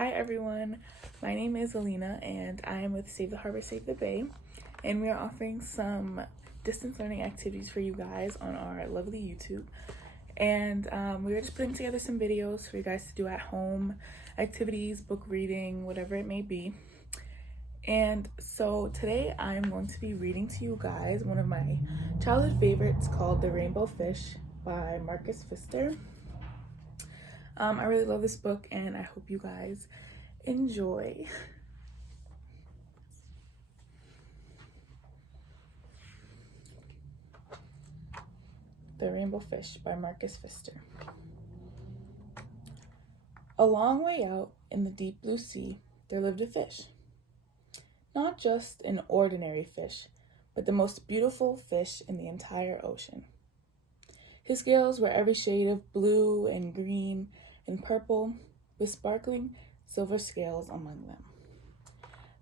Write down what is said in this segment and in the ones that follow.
Hi everyone, my name is Aleena and I am with Save the Harbor, Save the Bay, and we are offering some distance learning activities for you guys on our lovely YouTube. And we are just putting together some videos for you guys to do at home, activities, book reading, whatever it may be. And so today I'm going to be reading to you guys one of my childhood favorites called The Rainbow Fish by Marcus Pfister. I really love this book and I hope you guys enjoy. The Rainbow Fish by Marcus Pfister. A long way out in the deep blue sea, there lived a fish. Not just an ordinary fish, but the most beautiful fish in the entire ocean. His scales were every shade of blue and green and purple, with sparkling silver scales among them.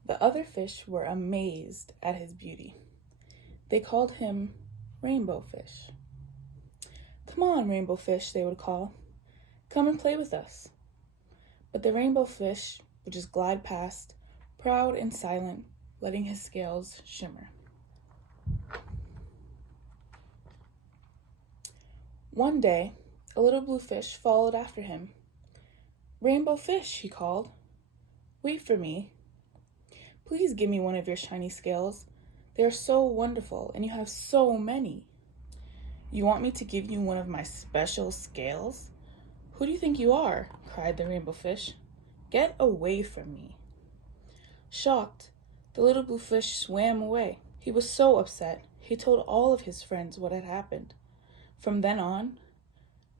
The other fish were amazed at his beauty. They called him Rainbow Fish. "Come on, Rainbow Fish," they would call. "Come and play with us." But the Rainbow Fish would just glide past, proud and silent, letting his scales shimmer. One day, a little blue fish followed after him. "Rainbow Fish," he called, "wait for me. Please give me one of your shiny scales. They are so wonderful, and you have so many." "You want me to give you one of my special scales? Who do you think you are?" cried the Rainbow Fish. "Get away from me." Shocked, the little blue fish swam away. He was so upset, he told all of his friends what had happened. From then on,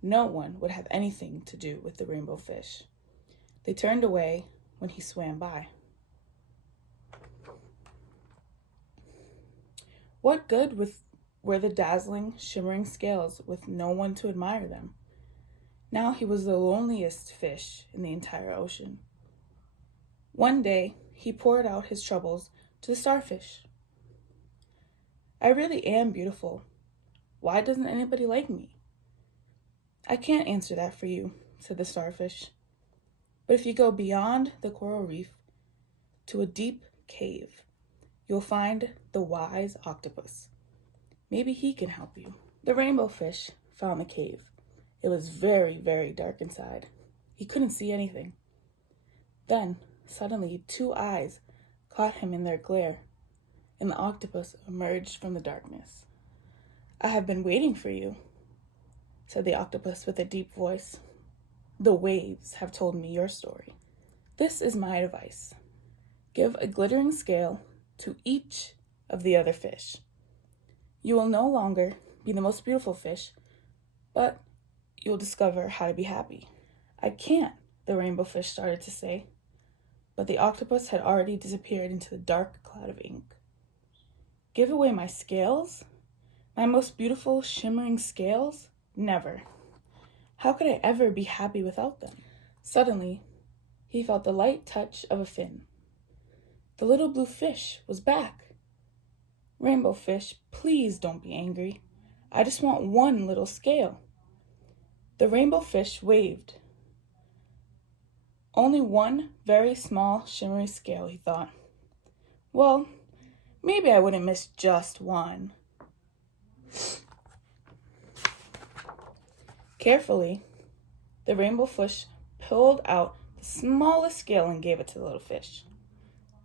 no one would have anything to do with the Rainbow Fish. They turned away when he swam by. What good were the dazzling, shimmering scales with no one to admire them? Now he was the loneliest fish in the entire ocean. One day, he poured out his troubles to the starfish. "I really am beautiful. Why doesn't anybody like me?" "I can't answer that for you," said the starfish. "But if you go beyond the coral reef to a deep cave, you'll find the wise octopus. Maybe he can help you." The Rainbow Fish found the cave. It was very, very dark inside. He couldn't see anything. Then, suddenly, two eyes caught him in their glare, and the octopus emerged from the darkness. "I have been waiting for you," said the octopus with a deep voice. "The waves have told me your story. This is my advice. Give a glittering scale to each of the other fish. You will no longer be the most beautiful fish, but you'll discover how to be happy." "I can't," the Rainbow Fish started to say, but the octopus had already disappeared into the dark cloud of ink. "Give away my scales? My most beautiful, shimmering scales? Never. How could I ever be happy without them?" Suddenly, he felt the light touch of a fin. The little blue fish was back. "Rainbow Fish, please don't be angry. I just want one little scale." The Rainbow Fish waved. Only one very small, shimmery scale, he thought. Well, maybe I wouldn't miss just one. Carefully, the Rainbow Fish pulled out the smallest scale and gave it to the little fish.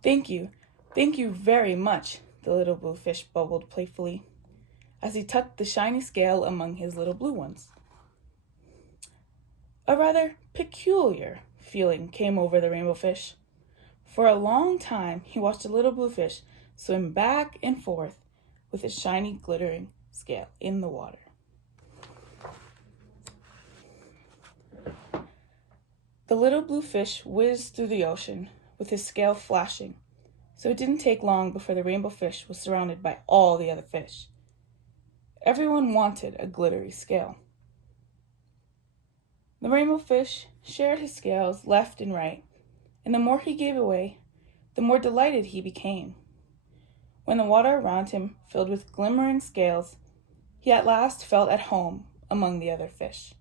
Thank you very much," the little blue fish bubbled playfully, as he tucked the shiny scale among his little blue ones. A rather peculiar feeling came over the Rainbow Fish. For a long time, he watched the little blue fish swim back and forth with his shiny, glittering scale in the water. The little blue fish whizzed through the ocean with his scale flashing, so it didn't take long before the Rainbow Fish was surrounded by all the other fish. Everyone wanted a glittery scale. The Rainbow Fish shared his scales left and right, and the more he gave away, the more delighted he became. When the water around him filled with glimmering scales, he at last felt at home among the other fish.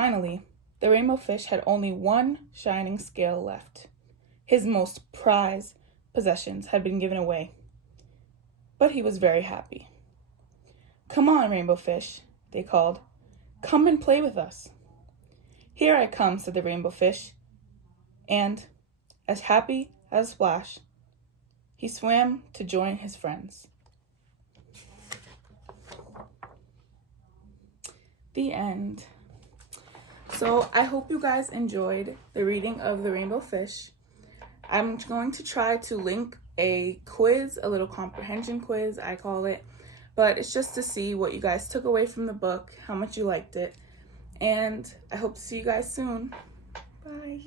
Finally, the rainbow fish had only one shining scale left. His most prized possessions had been given away. But he was very happy. "Come on, rainbow fish," they called. "Come and play with us." "Here I come," said the rainbow fish, and, as happy as Splash, he swam to join his friends. The end. So I hope you guys enjoyed the reading of The Rainbow Fish. I'm going to try to link a quiz, a little comprehension quiz, I call it, but it's just to see what you guys took away from the book, how much you liked it, and I hope to see you guys soon. Bye.